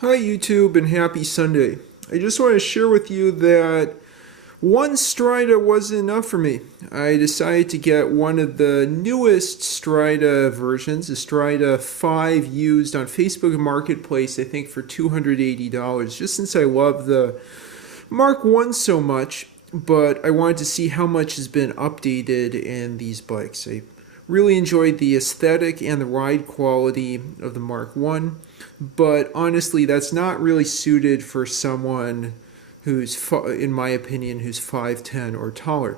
Hi YouTube and happy Sunday. I just want to share with you that one Strida wasn't enough for me. I decided to get one of the newest Strida versions, the Strida 5 used on Facebook Marketplace, I think for $280, just since I love the Mark 1 so much, but I wanted to see how much has been updated in these bikes. I really enjoyed the aesthetic and the ride quality of the Mark 1, but honestly that's not really suited for someone who's, in my opinion, who's 5'10 or taller.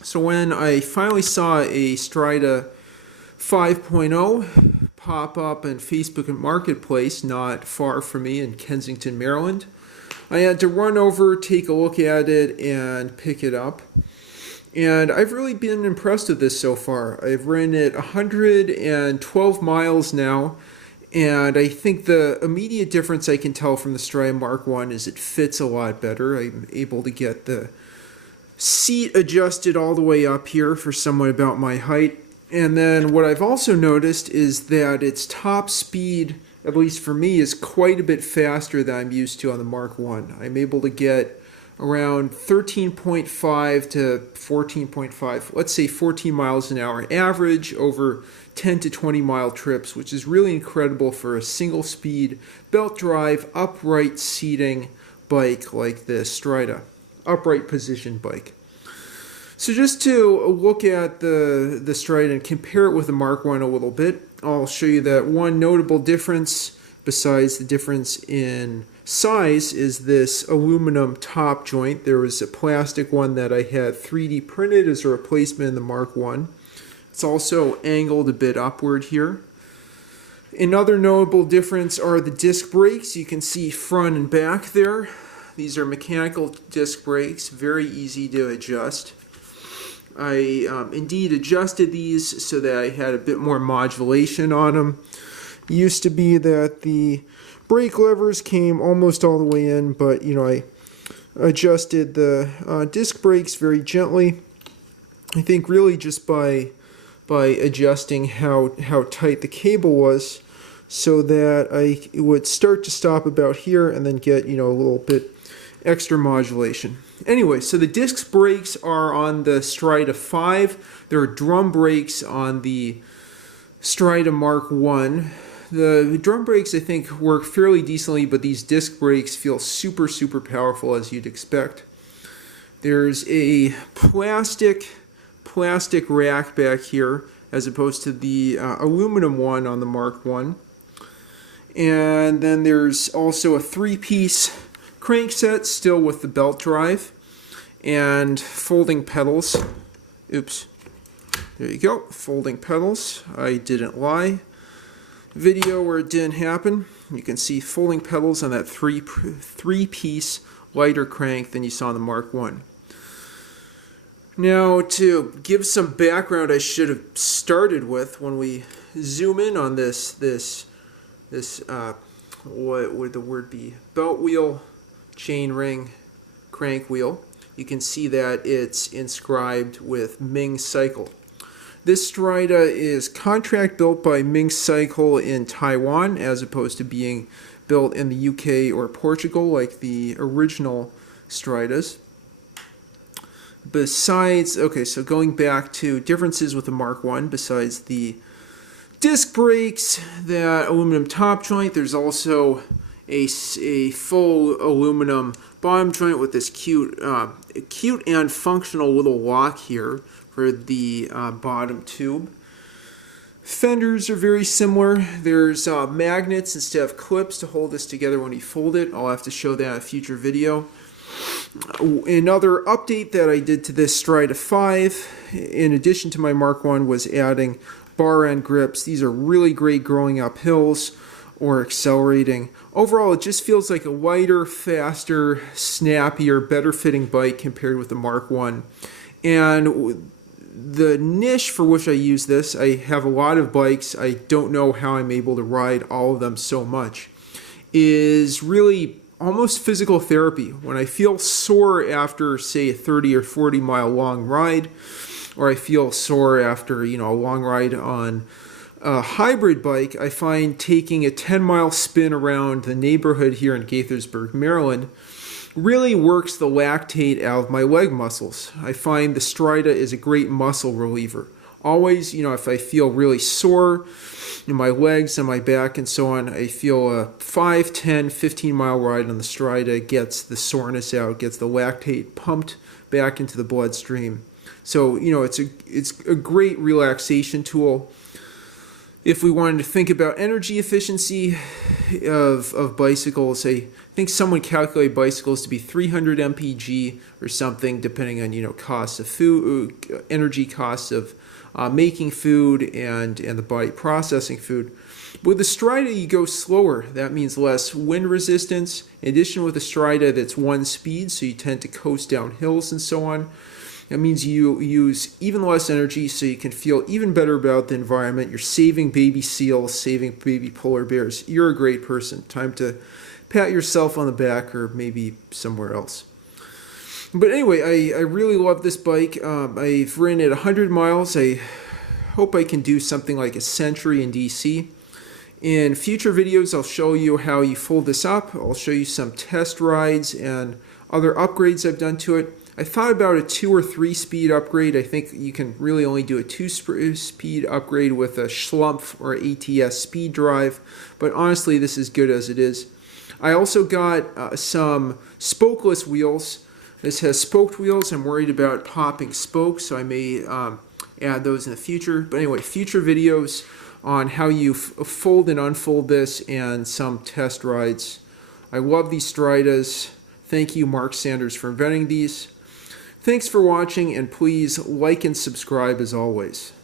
So when I finally saw a Strida 5.0 pop up in Facebook Marketplace not far from me in Kensington, Maryland, I had to run over, take a look at it, and pick it up. And I've really been impressed with this so far. I've ridden it 112 miles now, and I think the immediate difference I can tell from the Strida Mark 1 is it fits a lot better. I'm able to get the seat adjusted all the way up here for someone about my height. And then what I've also noticed is that its top speed, at least for me, is quite a bit faster than I'm used to on the Mark 1. I'm able to get around 13.5 to 14.5, let's say 14 miles an hour average over 10 to 20 mile trips, which is really incredible for a single speed belt drive upright seating bike like the Strida, upright position bike. So just to look at the Strida and compare it with the Mark 1 a little bit, I'll show you that one notable difference besides the difference in size is this aluminum top joint. There was a plastic one that I had 3D printed as a replacement in the Mark 1. It's also angled a bit upward here. Another notable difference are the disc brakes. You can see front and back there. These are mechanical disc brakes, very easy to adjust. I indeed adjusted these so that I had a bit more modulation on them. It used to be that the brake levers came almost all the way in, but I adjusted the disc brakes very gently. I think really just by adjusting how tight the cable was, so that it would start to stop about here and then get a little bit extra modulation. Anyway, so the disc brakes are on the Strida 5. There are drum brakes on the Strida Mark 1. The drum brakes I think work fairly decently, but these disc brakes feel super powerful, as you'd expect. There's a plastic rack back here as opposed to the aluminum one on the Mark 1. And then there's also a 3-piece crankset still with the belt drive and folding pedals. Oops. There you go. Folding pedals. I didn't lie. Video where it didn't happen. You can see folding pedals on that three-piece lighter crank than you saw on the Mark 1. Now, to give some background, I should have started with when we zoom in on this what would the word be? Belt wheel, chain ring, crank wheel. You can see that it's inscribed with Ming Cycle. This Strida is contract built by Ming Cycle in Taiwan as opposed to being built in the UK or Portugal like the original Stridas. Besides, okay, so going back to differences with the Mark 1, besides the disc brakes, that aluminum top joint, there's also a full aluminum bottom joint with this cute and functional little lock here for the bottom tube. Fenders are very similar. There's magnets instead of clips to hold this together when you fold it. I'll have to show that in a future video. Another update that I did to this Strida 5, in addition to my Mark 1, was adding bar end grips. These are really great growing up hills or accelerating. Overall, it just feels like a lighter, faster, snappier, better fitting bike compared with the Mark 1. And the niche for which I use this, I have a lot of bikes, I don't know how I'm able to ride all of them so much, is really almost physical therapy. When I feel sore after, say, a 30 or 40 mile long ride, or I feel sore after a long ride on a hybrid bike, I find taking a 10-mile spin around the neighborhood here in Gaithersburg, Maryland, really works the lactate out of my leg muscles. I find the Strida is a great muscle reliever. Always, if I feel really sore in my legs and my back and so on, I feel a 5, 10, 15-mile ride on the Strida gets the soreness out, gets the lactate pumped back into the bloodstream. So, it's a great relaxation tool. If we wanted to think about energy efficiency of bicycles, I think someone calculated bicycles to be 300 mpg or something, depending on cost of food, energy costs of making food and the body processing food. With the Strida, you go slower. That means less wind resistance. In addition, with the Strida, that's one speed, so you tend to coast down hills and so on. That means you use even less energy, so you can feel even better about the environment. You're saving baby seals, saving baby polar bears. You're a great person. Time to pat yourself on the back, or maybe somewhere else. But anyway, I really love this bike. I've ridden it 100 miles. I hope I can do something like a century in DC. In future videos, I'll show you how you fold this up. I'll show you some test rides and other upgrades I've done to it. I thought about a 2 or 3 speed upgrade. I think you can really only do a 2 speed upgrade with a Schlumpf or ATS speed drive, but honestly, this is good as it is. I also got some spokeless wheels. This has spoked wheels. I'm worried about popping spokes, so I may add those in the future. But anyway, future videos on how you fold and unfold this and some test rides. I love these Stridas. Thank you, Mark Sanders, for inventing these. Thanks for watching, and please like and subscribe as always.